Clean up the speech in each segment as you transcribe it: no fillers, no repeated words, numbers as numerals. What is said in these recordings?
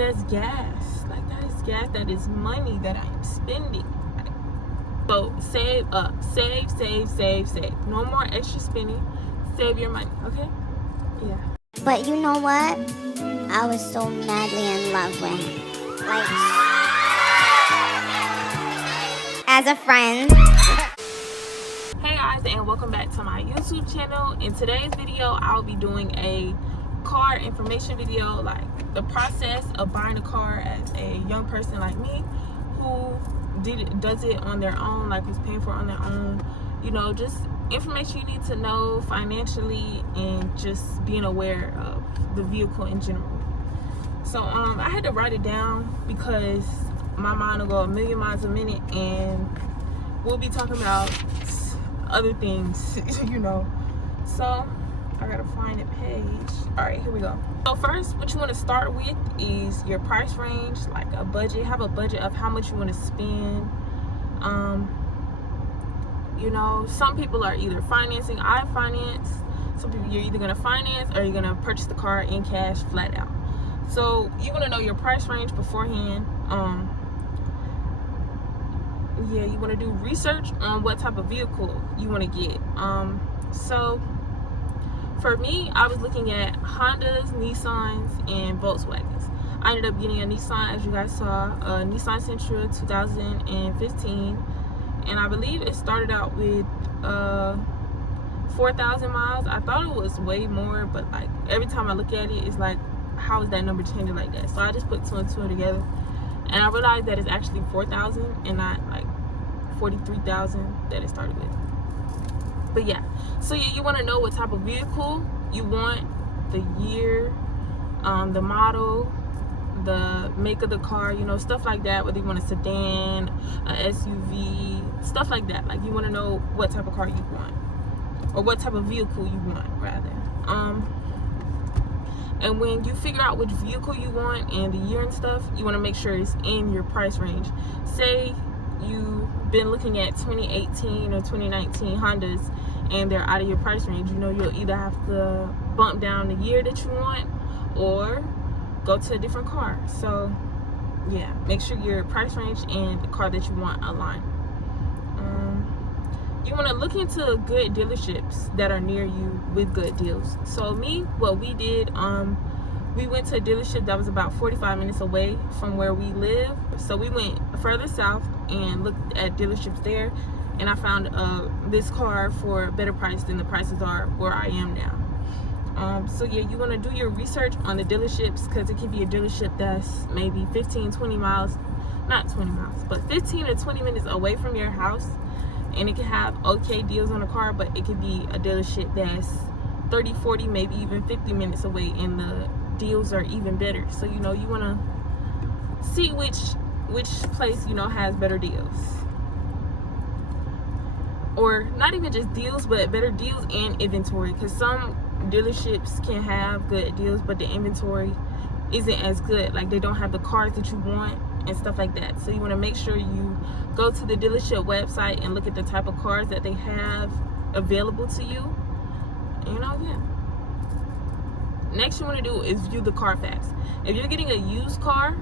that's gas. Like, that is gas. That is money that I am spending. So save up. Save. No more extra spending. Save your money, okay? Yeah. But you know what? I was so madly in love with him. Like, as a friend. Hey guys, and welcome back to my YouTube channel. In today's video, I'll be doing a car information video, like the process of buying a car as a young person like me who does it on their own, like who's paying for it on their own. You know, just information you need to know financially and just being aware of the vehicle in general. So I had to write it down because my mind will go a million miles a minute and we'll be talking about other things, you know. So I gotta find a page. All right, here we go. So first, what you want to start with is your price range, like a budget. Have a budget of how much you want to spend. You know, some people are either financing. I finance. Some people, you're either gonna finance or you're gonna purchase the car in cash, flat out. So you want to know your price range beforehand. Yeah, you want to do research on what type of vehicle you want to get. So for me, I was looking at Hondas, Nissans, and Volkswagens. I ended up getting a Nissan, as you guys saw, a Nissan Sentra 2015, and I believe it started out with 4,000 miles. I thought it was way more, but like every time I look at it, it's like, how is that number changing like that? So I just put two and two together, and I realized that it's actually 4,000 and not like 43,000 that it started with. But yeah, so yeah, you want to know what type of vehicle you want, the year, the model, the make of the car, you know, stuff like that. Whether you want a sedan, a SUV, stuff like that. Like, you want to know what type of car you want, or what type of vehicle you want, rather. And when you figure out which vehicle you want and the year and stuff, you want to make sure it's in your price range. Say you've been looking at 2018 or 2019 Hondas and they're out of your price range. You know, you'll either have to bump down the year that you want or go to a different car. So yeah, make sure your price range and the car that you want align. You want to look into good dealerships that are near you with good deals. So me, what we did, we went to a dealership that was about 45 minutes away from where we live. So we went further south and looked at dealerships there, and I found this car for a better price than the prices are where I am now. So yeah, you want to do your research on the dealerships, because it could be a dealership that's maybe 15-20 miles, not 20 miles, but 15 to 20 minutes away from your house, and it can have okay deals on the car. But it could be a dealership that's 30-40, maybe even 50 minutes away, and the deals are even better. So you know, you want to see which place, you know, has better deals, or not even just deals, but better deals and inventory, because some dealerships can have good deals but the inventory isn't as good. Like, they don't have the cars that you want and stuff like that. So you want to make sure you go to the dealership website and look at the type of cars that they have available to you. You know, yeah. Next, you want to do is view the Carfax. If you're getting a used car,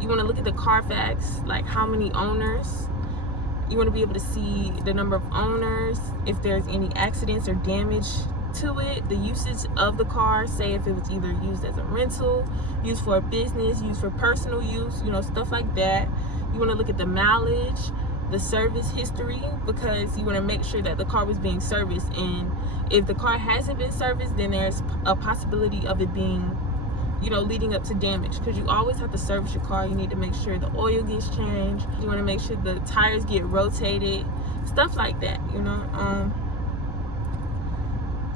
you want to look at the Carfax, like how many owners. You want to be able to see the number of owners, if there's any accidents or damage to it, the usage of the car, say if it was either used as a rental, used for a business, used for personal use, you know, stuff like that. You want to look at the mileage, the service history, because you want to make sure that the car was being serviced. And if the car hasn't been serviced, then there's a possibility of it being, you know, leading up to damage, because you always have to service your car. You need to make sure the oil gets changed. You want to make sure the tires get rotated, stuff like that, you know.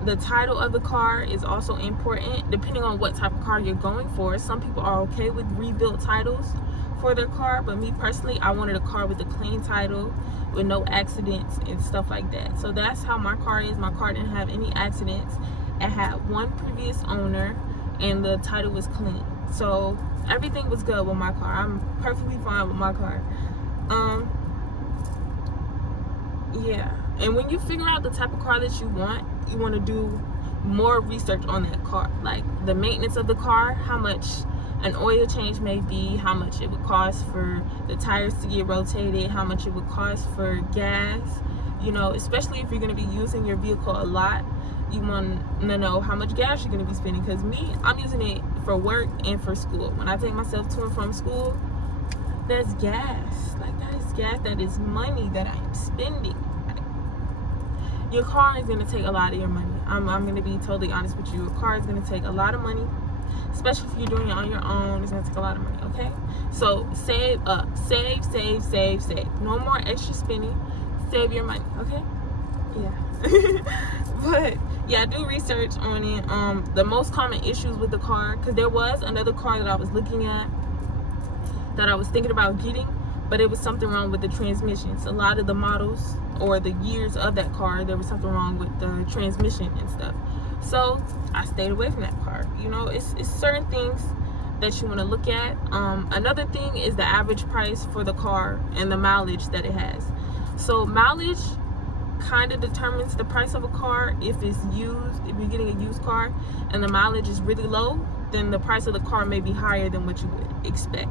The title of the car is also important, depending on what type of car you're going for. Some people are okay with rebuilt titles for their car, but me personally, I wanted a car with a clean title, with no accidents and stuff like that. So that's how my car is. My car didn't have any accidents. It had one previous owner, and the title was clean. So everything was good with my car. I'm perfectly fine with my car. Yeah. And when you figure out the type of car that you want to do more research on that car, like the maintenance of the car, how much an oil change may be, how much it would cost for the tires to get rotated, how much it would cost for gas. You know, especially if you're going to be using your vehicle a lot, you want to know how much gas you're going to be spending. Because me, I'm using it for work and for school. When I take myself to and from school, that's gas. Like, that is gas. That is money that I am spending. Your car is going to take a lot of your money. I'm going to be totally honest with you. Your car is going to take a lot of money, especially if you're doing it on your own. It's going to take a lot of money, okay? So save up. Save. No more extra spending. Save your money, okay? Yeah. But yeah, do research on it. The most common issues with the car, because there was another car that I was looking at that I was thinking about getting, but it was something wrong with the transmissions. A lot of the models or the years of that car, there was something wrong with the transmission and stuff. So I stayed away from that car. You know, it's certain things that you want to look at. Another thing is the average price for the car and the mileage that it has. So mileage kind of determines the price of a car. If it's used, if you're getting a used car and the mileage is really low, then the price of the car may be higher than what you would expect.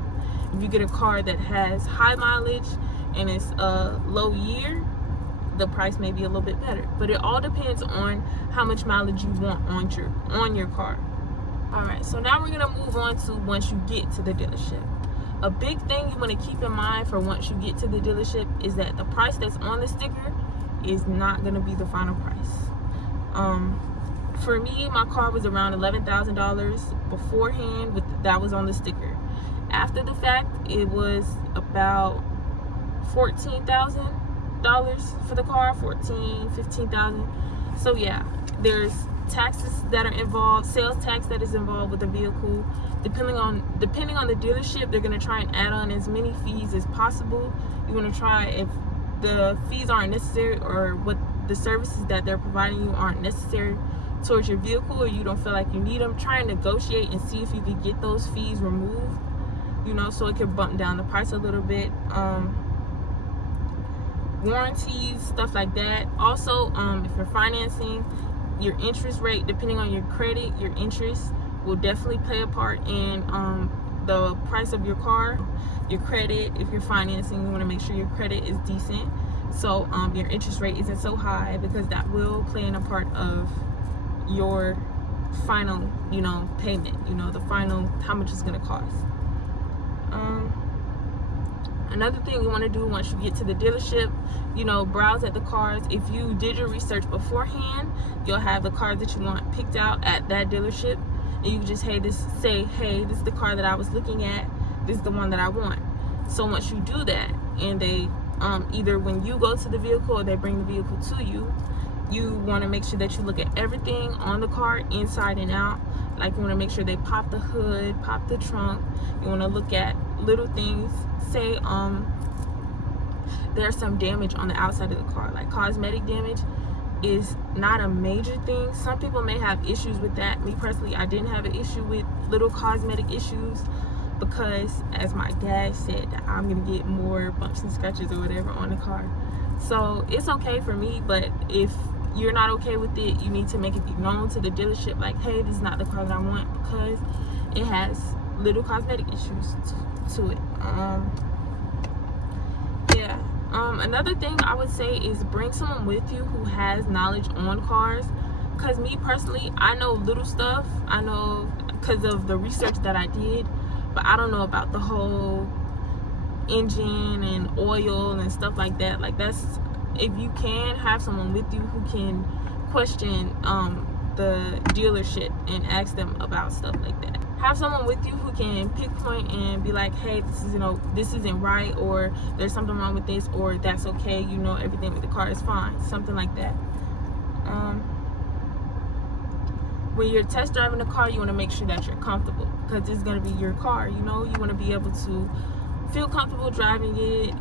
If you get a car that has high mileage and it's a low year, the price may be a little bit better. But it all depends on how much mileage you want on your car. Alright, so now we're going to move on to once you get to the dealership. A big thing you want to keep in mind for once you get to the dealership is that the price that's on the sticker is not going to be the final price. For me, my car was around $11,000 beforehand that was on the sticker. After the fact, it was about $14,000 for the car, $15,000. So yeah, there's taxes that are involved, sales tax that is involved with the vehicle. Depending on the dealership, they're going to try and add on as many fees as possible. You want to try, if the fees aren't necessary or what the services that they're providing you aren't necessary towards your vehicle, or you don't feel like you need them, try and negotiate and see if you can get those fees removed, you know, so it can bump down the price a little bit. Warranties, stuff like that. Also, if you're financing, your interest rate, depending on your credit, your interest will definitely play a part in the price of your car. Your credit, if you're financing, you want to make sure your credit is decent, so your interest rate isn't so high, because that will play in a part of your final, you know, payment, you know, the final, how much it's going to cost. Another thing you want to do once you get to the dealership, you know, browse at the cars. If you did your research beforehand, you'll have the car that you want picked out at that dealership, and you can just hey, this is the car that I was looking at, this is the one that I want. So once you do that, and they either when you go to the vehicle or they bring the vehicle to you, you want to make sure that you look at everything on the car inside and out. Like, you want to make sure they pop the hood, pop the trunk. You want to look at little things. Say there's some damage on the outside of the car, like cosmetic damage is not a major thing. Some people may have issues with that. Me personally, I didn't have an issue with little cosmetic issues, because as my dad said, that I'm gonna get more bumps and scratches or whatever on the car. So it's okay for me, but if you're not okay with it, you need to make it known to the dealership, like, hey, this is not the car that I want, because it has little cosmetic issues to it. Another thing I would say is bring someone with you who has knowledge on cars, because me personally, I know little stuff. I know because of the research that I did, but I don't know about the whole engine and oil and stuff like that. Like, that's, if you can have someone with you who can question the dealership and ask them about stuff like that. Have someone with you who can pinpoint and be like, hey, this is, you know, this isn't right, or there's something wrong with this, or that's okay, you know, everything with the car is fine, something like that. When you're test driving the car, you want to make sure that you're comfortable, because it's going to be your car, you know. You want to be able to feel comfortable driving it,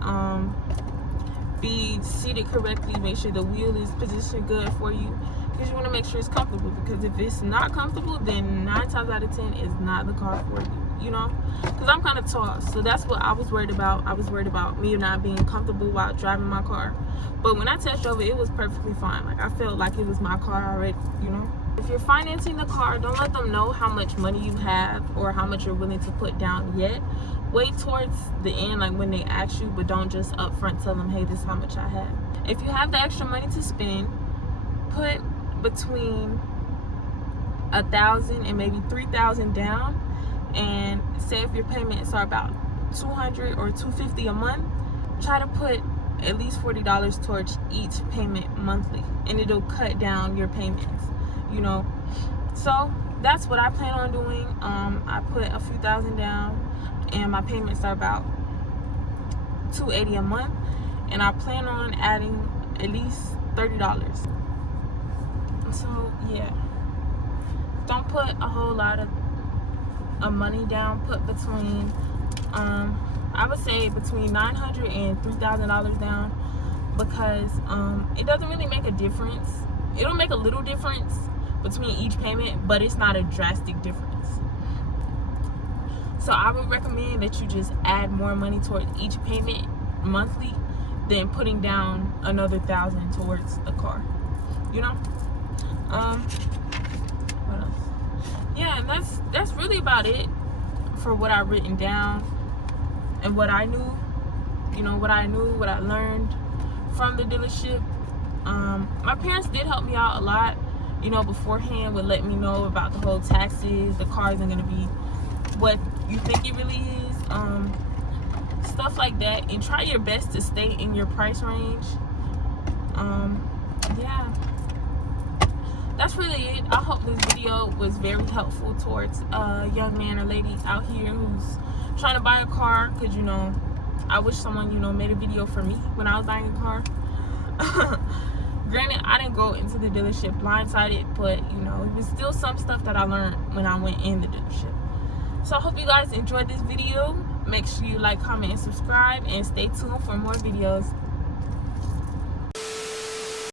be seated correctly, make sure the wheel is positioned good for you, because you want to make sure it's comfortable. Because if it's not comfortable, then 9 times out of 10 is not the car for you, you know. Because I'm kind of tall, so that's what I was worried about. I was worried about me not being comfortable while driving my car. But when I test drove it, it was perfectly fine. Like, I felt like it was my car already, you know. If you're financing the car, don't let them know how much money you have or how much you're willing to put down yet. Wait towards the end, like when they ask you, but don't just upfront tell them, hey, this is how much I have. If you have the extra money to spend, put between $1,000 and maybe $3,000 down, and say if your payments are about $200 or $250 a month, try to put at least $40 towards each payment monthly, and it'll cut down your payments, you know. So that's what I plan on doing. I put a few thousand down, and my payments are about $280 a month, and I plan on adding at least $30. So yeah, don't put a whole lot of money down. Put between I would say between $900 and $3,000 down, because it doesn't really make a difference. It'll make a little difference between each payment, but it's not a drastic difference. So I would recommend that you just add more money towards each payment monthly than putting down another $1,000 towards a car, you know. What else? Yeah, and that's really about it for what I've written down and what I knew, you know, what I learned from the dealership. My parents did help me out a lot, you know, beforehand, would let me know about the whole taxes, the car isn't gonna be what you think it really is, stuff like that, and try your best to stay in your price range. Yeah, that's really it. I hope this video was very helpful towards a young man or lady out here who's trying to buy a car, because, you know, I wish someone, you know, made a video for me when I was buying a car. Granted, I didn't go into the dealership blindsided, but, you know, it was still some stuff that I learned when I went in the dealership. So I hope you guys enjoyed this video. Make sure you like, comment, and subscribe, and stay tuned for more videos.